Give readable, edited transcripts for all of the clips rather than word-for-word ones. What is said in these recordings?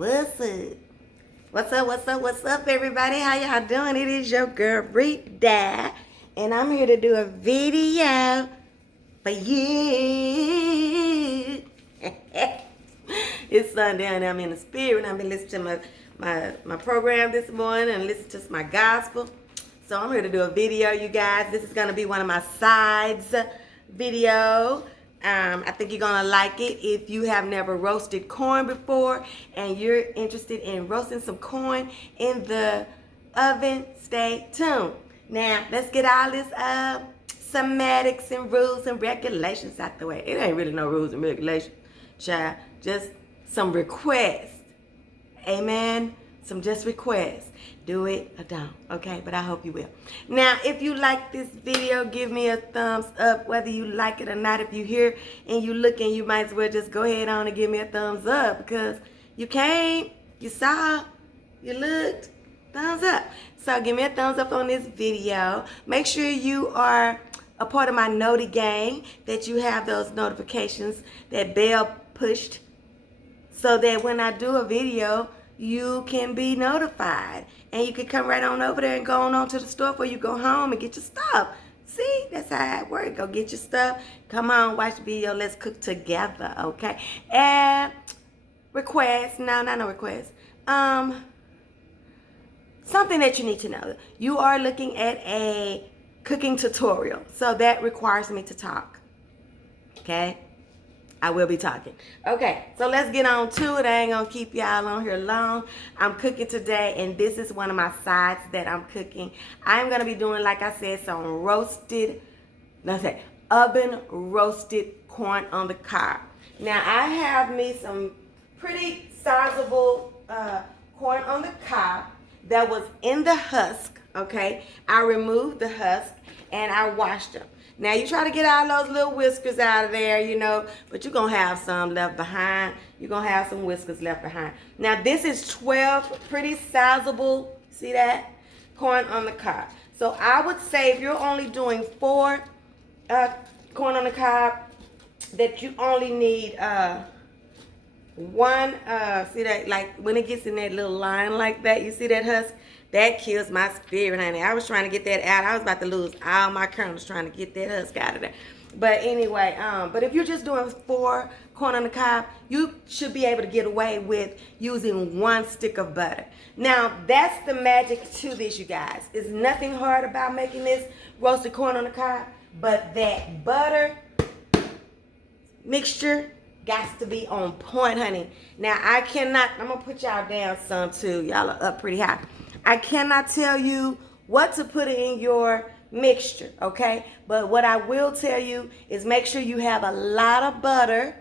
What's up? What's up, everybody? How y'all doing? It is your girl, Rita, and I'm here to do a video for you. It's Sunday, and I'm in the spirit. I've been listening to my program this morning and listening to my gospel. So I'm here to do a video, you guys. This is going to be one of my sides video. I think you're gonna like it. If you have never roasted corn before and you're interested in roasting some corn in the oven, stay tuned. Now let's get all this semantics and rules and regulations out the way. It ain't really no rules and regulations, child. Just some requests. Amen. Some just requests. Do it or don't, okay? But I hope you will. Now, if you like this video, give me a thumbs up, whether you like it or not. If you're here and you looking, you might as well just go ahead on and give me a thumbs up, because you came, you saw, you looked, thumbs up. So give me a thumbs up on this video. Make sure you are a part of my Noti gang, that you have those notifications, that bell pushed, so that when I do a video, you can be notified. And you can come right on over there and go on to the store before you go home and get your stuff. See, that's how it works. Go get your stuff. Come on, watch the video. Let's cook together, okay? And request, no request. Something that you need to know. You are looking at a cooking tutorial, so that requires me to talk, okay? I will be talking. Okay, so let's get on to it. I ain't gonna keep y'all on here long. I'm cooking today, and this is one of my sides that I'm cooking. I'm gonna be doing, like I said, some oven roasted corn on the cob. Now I have me some pretty sizable corn on the cob that was in the husk. Okay, I removed the husk and I washed them. Now, you try to get all those little whiskers out of there, you know, but you're going to have some left behind. You're going to have some whiskers left behind. Now, this is 12 pretty sizable, see that, corn on the cob. So, I would say if you're only doing 4 corn on the cob, that you only need one, see that, like when it gets in that little line like that, you see that husk? That kills my spirit, honey. I was trying to get that out. I was about to lose all my kernels trying to get that husk out of there. But anyway, but if you're just doing 4 corn on the cob, you should be able to get away with using 1 stick of butter. Now, that's the magic to this, you guys. It's nothing hard about making this roasted corn on the cob, but that butter mixture got to be on point, honey. Now, I'm going to put y'all down some too. Y'all are up pretty high. I cannot tell you what to put in your mixture, okay? But what I will tell you is make sure you have a lot of butter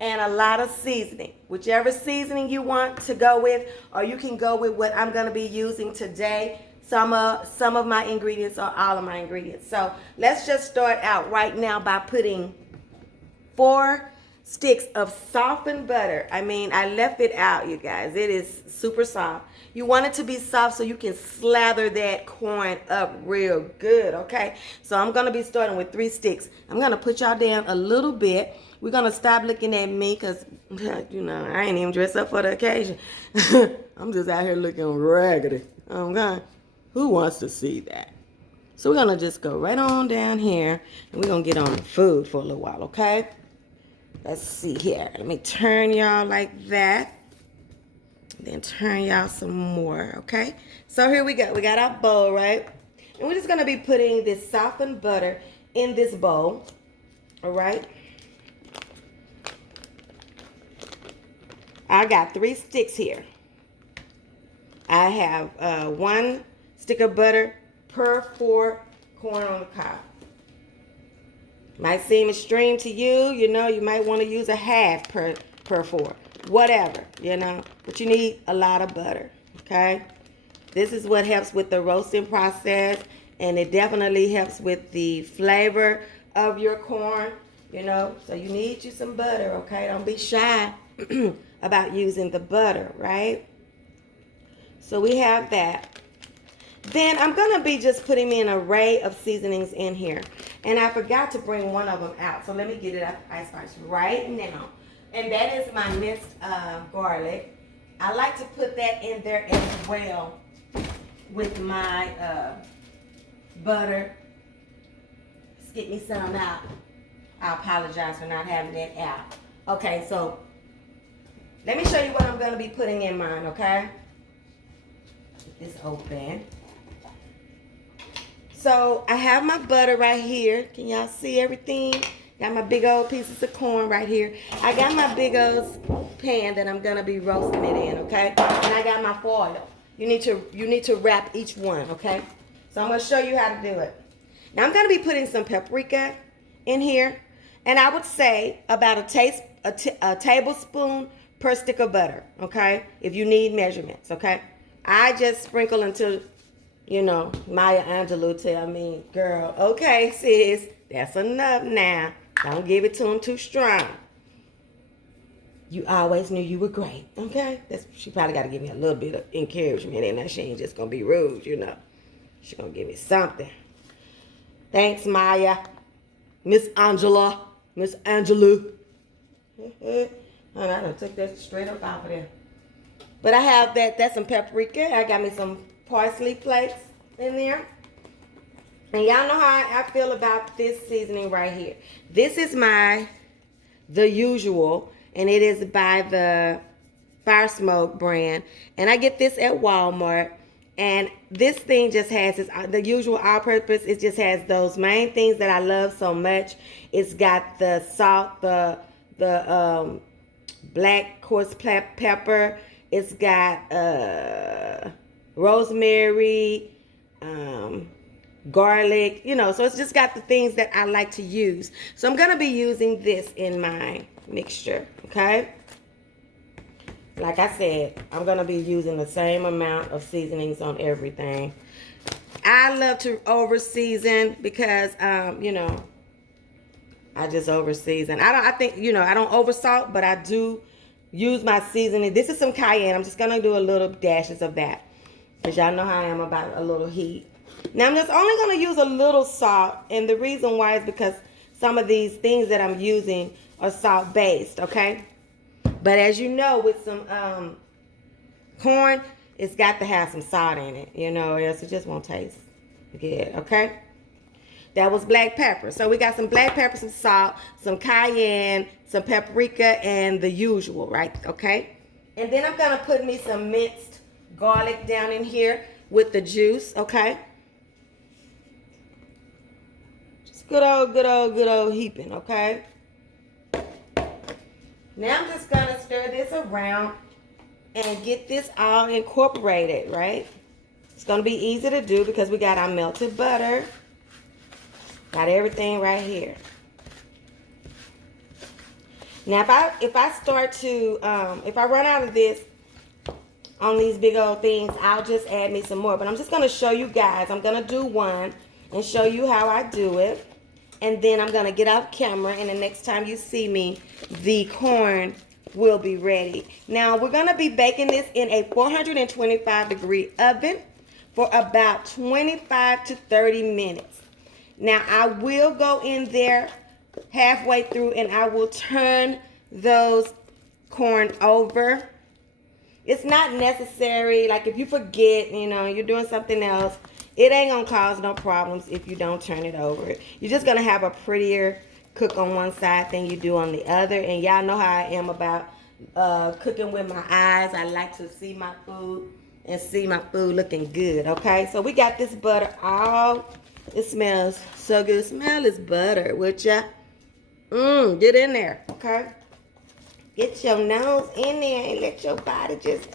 and a lot of seasoning. Whichever seasoning you want to go with, or you can go with what I'm going to be using today. Some of my ingredients or all of my ingredients. So let's just start out right now by putting 4 sticks of softened butter. I mean, I left it out, you guys. It is super soft. You want it to be soft so you can slather that corn up real good, okay? So I'm going to be starting with 3 sticks. I'm going to put y'all down a little bit. We're going to stop looking at me because, you know, I ain't even dressed up for the occasion. I'm just out here looking raggedy. Okay? Who wants to see that? So we're going to just go right on down here, and we're going to get on the food for a little while, okay? Let's see here. Let me turn y'all like that. Then turn y'all some more, okay? So here we go. We got our bowl, right? And we're just going to be putting this softened butter in this bowl, all right? I got 3 sticks here. I have 1 stick of butter per 4 corn on the cob. Might seem extreme to you, you know, you might want to use a half per 4. Whatever, you know, but you need a lot of butter, okay? This is what helps with the roasting process, and it definitely helps with the flavor of your corn, you know, so you need you some butter, okay? Don't be shy about using the butter, right? So we have that. Then I'm going to be just putting me an array of seasonings in here. And I forgot to bring one of them out. So let me get it out the ice box right now. And that is my minced garlic. I like to put that in there as well with my butter. Let's get me some out. I apologize for not having that out. Okay, so let me show you what I'm going to be putting in mine, okay? Get this open. So I have my butter right here. Can y'all see everything? Got my big old pieces of corn right here. I got my big old pan that I'm gonna be roasting it in, okay? And I got my foil. You need to wrap each one, okay? So I'm gonna show you how to do it. Now I'm gonna be putting some paprika in here, and I would say about a tablespoon per stick of butter, okay? If you need measurements, okay? I just sprinkle until, you know, Maya Angelou tell me, girl, okay, sis, that's enough now. Don't give it to them too strong. You always knew you were great, okay? She probably got to give me a little bit of encouragement, and that she ain't just going to be rude, you know. She going to give me something. Thanks, Maya. Miss Angela. Miss Angelou. Honey, I done took that straight up off of there. But I have that's some paprika. I got me some parsley flakes in there. And y'all know how I feel about this seasoning right here. This is The Usual, and it is by the Fire Smoke brand. And I get this at Walmart. And this thing just has The Usual all-purpose. It just has those main things that I love so much. It's got the salt, the black coarse pepper. It's got rosemary, garlic, you know, so it's just got the things that I like to use. So I'm going to be using this in my mixture, okay? Like I said, I'm going to be using the same amount of seasonings on everything. I love to over-season because, you know, I just over-season. I think, you know, I don't over-salt, but I do use my seasoning. This is some cayenne. I'm just going to do a little dashes of that because y'all know how I am about a little heat. Now, I'm just only going to use a little salt, and the reason why is because some of these things that I'm using are salt-based, okay? But as you know, with some corn, it's got to have some salt in it, you know, or else it just won't taste good, okay? That was black pepper. So we got some black pepper, some salt, some cayenne, some paprika, and The Usual, right? Okay? And then I'm going to put me some minced garlic down in here with the juice, okay? Just good old heaping, okay? Now I'm just going to stir this around and get this all incorporated, right? It's going to be easy to do because we got our melted butter. Got everything right here. Now, if I start to, if I run out of this on these big old things, I'll just add me some more. But I'm just going to show you guys. I'm going to do one and show you how I do it. And then I'm going to get off camera, and the next time you see me, the corn will be ready. Now, we're going to be baking this in a 425-degree oven for about 25 to 30 minutes. Now, I will go in there halfway through, and I will turn those corn over. It's not necessary. Like, if you forget, you know, you're doing something else, it ain't going to cause no problems if you don't turn it over. You're just going to have a prettier cook on one side than you do on the other. And y'all know how I am about cooking with my eyes. I like to see my food and see my food looking good, okay? So we got this butter all. It smells so good. Smell this butter, would ya? Get in there, okay? Get your nose in there and let your body just...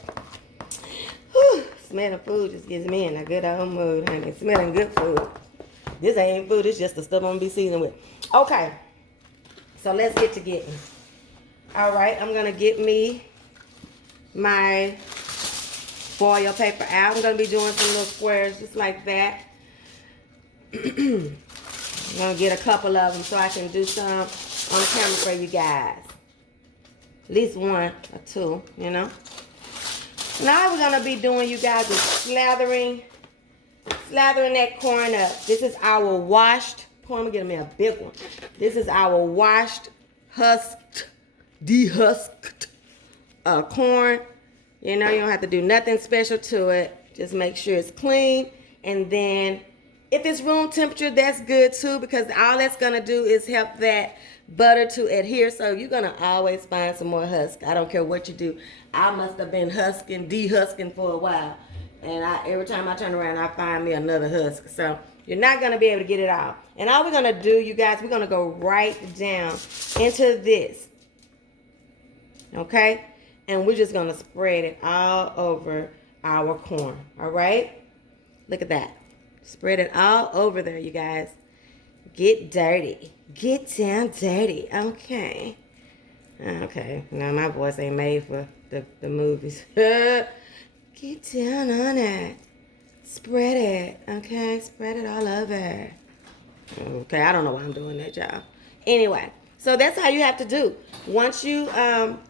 Smelling food just gets me in a good old mood, honey. Smelling good food. This ain't food. It's just the stuff I'm going to be seasoning with. Okay. So let's get to getting. All right. I'm going to get me my foil paper out. I'm going to be doing some little squares just like that. I'm going to get a couple of them so I can do some on the camera for you guys. At least one or two, you know. Now we're going to be doing, you guys, is slathering that corn up. This is our washed corn. I'm going to get me a big one. This is our washed, husked, dehusked corn. You know, you don't have to do nothing special to it. Just make sure it's clean. And then if it's room temperature, that's good too, because all that's going to do is help that butter to adhere. So you're going to always find some more husk. I don't care what you do. I must have been dehusking for a while. And every time I turn around, I find me another husk. So you're not going to be able to get it all. And all we're going to do, you guys, we're going to go right down into this. Okay? And we're just going to spread it all over our corn. All right? Look at that. Spread it all over there, you guys. Get dirty. Get down dirty. Okay. Okay. Now, my voice ain't made for the movies. Get down on it. Spread it. Okay? Spread it all over. Okay. I don't know why I'm doing that, y'all. Anyway. So, that's how you have to do. Once you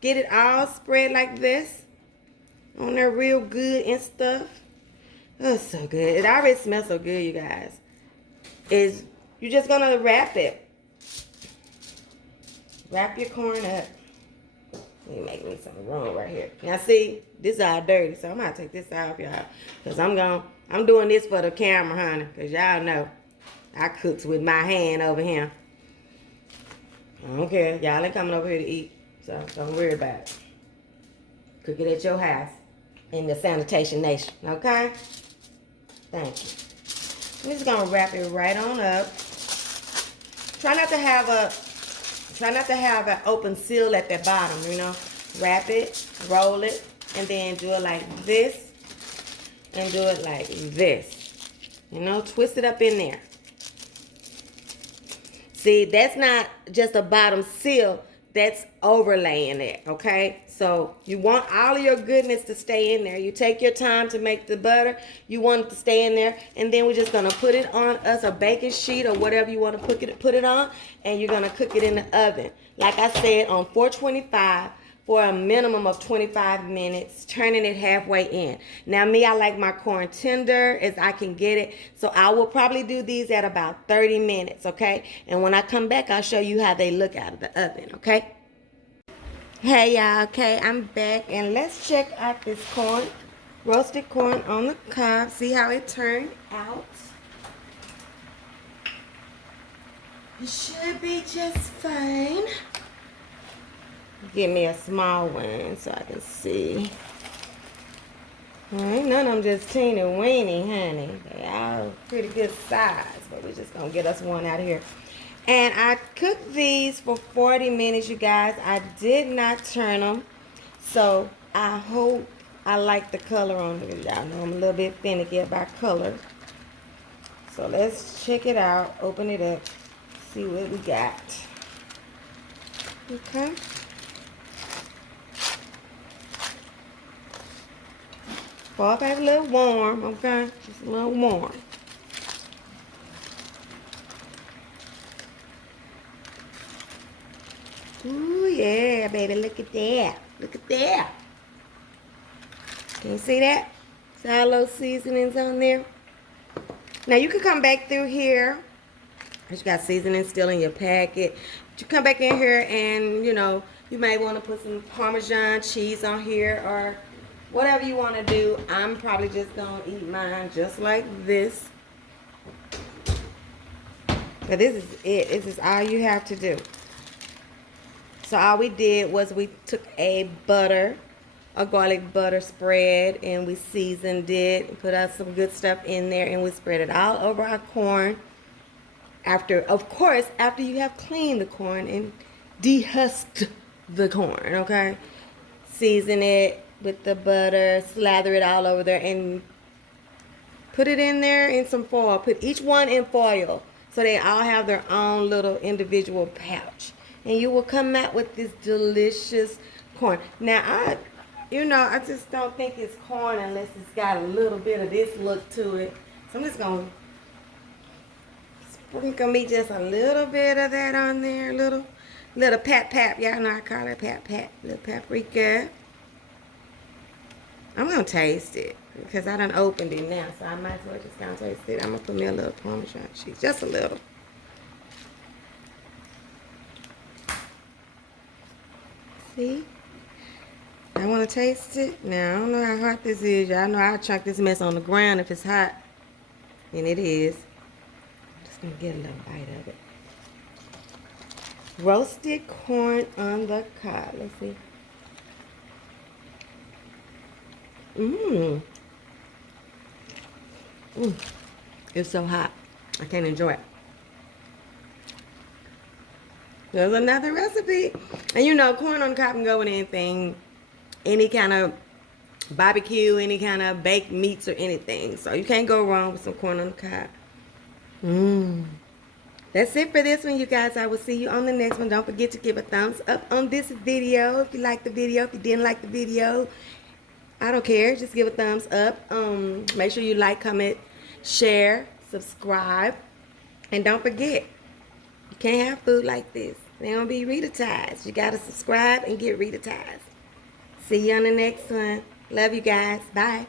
get it all spread like this, on there real good and stuff. Oh, so good. It already smells so good, you guys. You're just going to wrap it. Wrap your corn up. Let me make me some room right here. Now, see, this is all dirty, so I'm going to take this off, y'all. Because I'm doing this for the camera, honey. Because y'all know I cooks with my hand over here. I don't care. Y'all ain't coming over here to eat. So, don't worry about it. Cook it at your house. In the sanitation nation, okay? Thank you. I'm just gonna wrap it right on up. Try not to have an open seal at the bottom, you know. Wrap it, roll it, and then do it like this, and do it like this. You know, twist it up in there. See, that's not just a bottom seal, that's overlaying it, okay? So you want all of your goodness to stay in there. You take your time to make the butter. You want it to stay in there. And then we're just going to put it on us a baking sheet or whatever you want to put it on. And you're going to cook it in the oven. Like I said, on 425 for a minimum of 25 minutes, turning it halfway in. Now, me, I like my corn tender as I can get it. So I will probably do these at about 30 minutes, okay? And when I come back, I'll show you how they look out of the oven, okay? Hey y'all, okay, I'm back and let's check out this corn, roasted corn on the cob. See how it turned out. It should be just fine. Give me a small one so I can see. Ain't none of them just teeny weeny, honey. They all pretty good size, but we're just gonna get us one out of here. And I cooked these for 40 minutes, you guys. I did not turn them. So I hope I like the color on them. Y'all know I'm a little bit finicky about color. So let's check it out. Open it up. See what we got. Okay. Fall back a little warm, okay? Just a little warm. Ooh, yeah, baby. Look at that. Look at that. Can you see that? See all those seasonings on there? Now, you can come back through here. You got seasoning still in your packet. But you come back in here and, you know, you may want to put some Parmesan cheese on here or whatever you want to do. I'm probably just going to eat mine just like this. But this is it. This is all you have to do. So all we did was we took a garlic butter spread, and we seasoned it and put out some good stuff in there, and we spread it all over our corn. Of course, after you have cleaned the corn and dehusked the corn, okay? Season it with the butter, slather it all over there, and put it in there in some foil. Put each one in foil so they all have their own little individual pouch. And you will come out with this delicious corn. Now, I just don't think it's corn unless it's got a little bit of this look to it. So I'm just going to sprinkle me just a little bit of that on there. Little pap. Y'all know I call it pap. Little paprika. I'm going to taste it because I done opened it now. So I might as well just kind of taste it. I'm going to put me a little Parmesan cheese. Just a little. See? I want to taste it. Now, I don't know how hot this is. Y'all know I'll chunk this mess on the ground if it's hot. And it is. I'm just going to get a little bite of it. Roasted corn on the cob. Let's see. Mmm. It's so hot. I can't enjoy it. There's another recipe. And you know, corn on the cob can go with anything. Any kind of barbecue, any kind of baked meats or anything. So you can't go wrong with some corn on the cob. That's it for this one, you guys. I will see you on the next one. Don't forget to give a thumbs up on this video if you liked the video. If you didn't like the video, I don't care. Just give a thumbs up. Make sure you like, comment, share, subscribe. And don't forget, you can't have food like this. They don't be RitasEastas. You got to subscribe and get RitasEastas. See you on the next one. Love you guys. Bye.